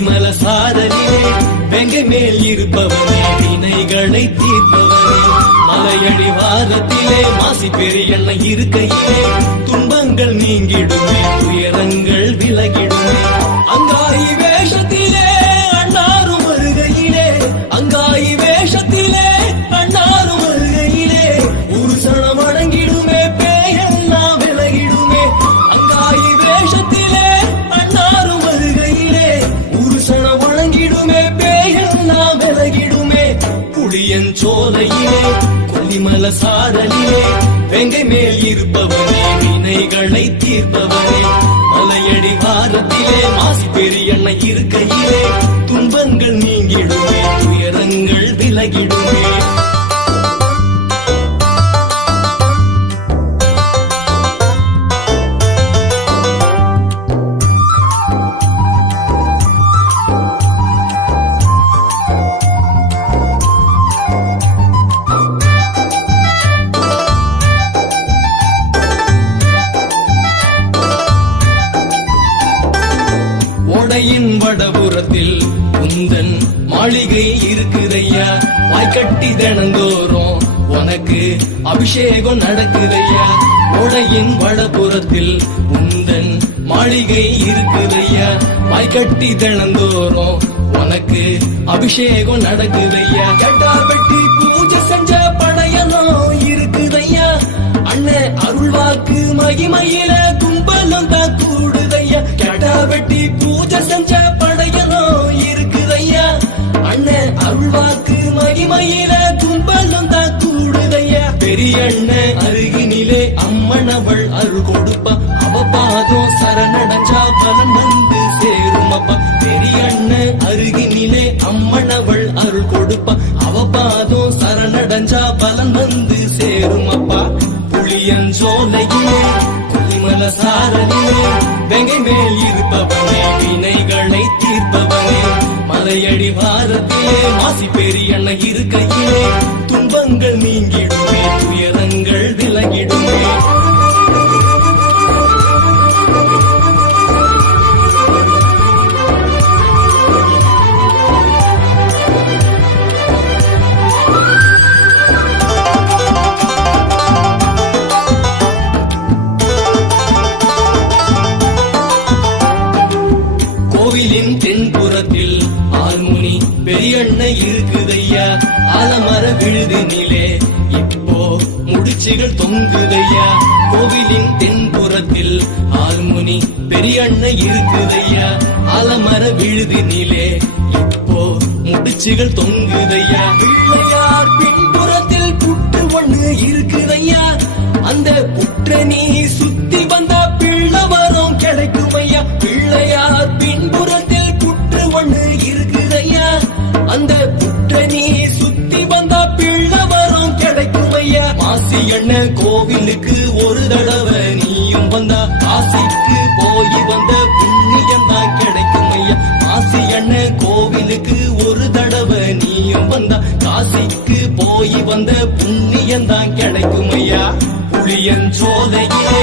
கொல்லிமல சாரலிலே வெங்கை மேல் இருப்பவனே வினைகளை தீர்ப்பவனே மலையடி வாரத்திலே மாசி பெரியண்ண இருக்கையிலே துன்பங்கள் நீங்கிடுமே துயரங்கள் விலகிடுமே அங்காயி வேஷத்திலே அண்ணாரும் வருகையிலே அங்காயி வேஷத்திலே அண்ணாரும் வருகையிலே ஒரு சனம் அடங்கிடுமே பேயெல்லாம் விலகிடுமே அங்காயி வேஷத்திலே அண்ணாரும் வருகையிலே ஒரு சனம் வழங்கிடுமே பேயெல்லாம் விலகிடுமே புளியன் சோலையிலே கொல்லிமல சாரலிலே வெங்கை மேல் இருப்பவனே வினைகளை தீர்ப்பவனே மலையடி வாரத்திலே மாசி பெரியண்ண இருக்கையிலே துன்பங்கள் நீங்கிடுமே துயரங்கள் விலகிடுமே ஓடையின் வடபுறத்தில் உந்தன் மாளிகை இருக்குதையா வாய்க்கட்டி தினந்தோறும் உனக்கு அபிஷேகம் நடக்குதையா ஓடையின் வடபுறத்தில் உந்தன் மாளிகை இருக்குதையா வாய்க்கட்டி தினந்தோறும் உனக்கு அபிஷேகம் நடக்குதையா கட்டா வெட்டி பூஜை செஞ்ச படையனும் இருக்குதையா அண்ணன் அருள்வாக்கு மகிமையில கும்பலம் தான் கூடுதையா கட்டா வெட்டி பூஜை செஞ்ச படையனும் இருக்குதையா அண்ணன் அருள்வாக்கு மகிமையில கும்பலம் தான் கூடுதையா பெரிய அண்ணன் அருகினிலே அம்மன் அவள் அருள் கொடுப்பா அவ பாதம் சரணடைஞ்சா பலன் வந்து சேரும் அப்பா பெரிய அண்ணன் அருகினிலே அம்மன் அவள் அருள் கொடுப்பா அவ பாதம் சரணடைஞ்சா பலன் வந்து சேரும் அப்பா புளியன் சோலையிலே கொல்லிமல சாரலிலே வெங்கை மேல் இருப்பவனே வினைகளை தீர்ப்பவனே மலையடி வாரத்திலே மாசி பெரியண்ண இருக்கையிலே துன்பங்கள் நீங்கிடுமே துயரங்கள் விலகிடுமே கோவிலின் தென்புறத்தில் ஆறுமுனி பெரியண்ண இருக்குதையா ஆலமர விழுதினிலே இப்போ முடிச்சுகள் தொங்குதையா கோவிலின் தென்புறத்தில் ஆறுமுனி பெரியண்ண இருக்குதையா ஆலமர விழுதினிலே இப்போ முடிச்சுகள் தொங்குதையா பிள்ளையார் பின்புறத்தில் புற்று ஒண்ணு இருக்குதையா அந்த புற்ற நீ சுத்தி வந்த பிள்ளவரம் கிடைக்குமையா பிள்ளையார் பின்புறத்தில் புற்று ஒண்ணு இருக்குதையா அந்த புற்ற நீ சுத்தி வந்த பிள்ளவரம் கிடைக்குமையா மாசி அண்ணன் கோவிலுக்கு ஒரு தடவை நீயும் வந்தா காசிக்கு போய் வந்த புண்ணியம் தான் கிடைக்குமையா மாசி அண்ணன் கோவிலுக்கு ஒரு தடவை நீயும் வந்தா காசிக்கு போய் வந்த புண்ணியம் தான் கிடைக்குமையா புளியன் சோலையிலே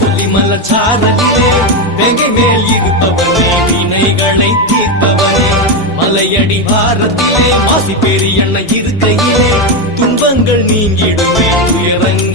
கொல்லிமல சாரலிலே வெங்கை மேல் இருப்பவனே வினைகளை தீர்ப்பவனே மலையடி வாரத்திலே மாசி பெரியண்ண இருக்கையிலே துன்பங்கள் நீங்கிடுமே துயரங்கள்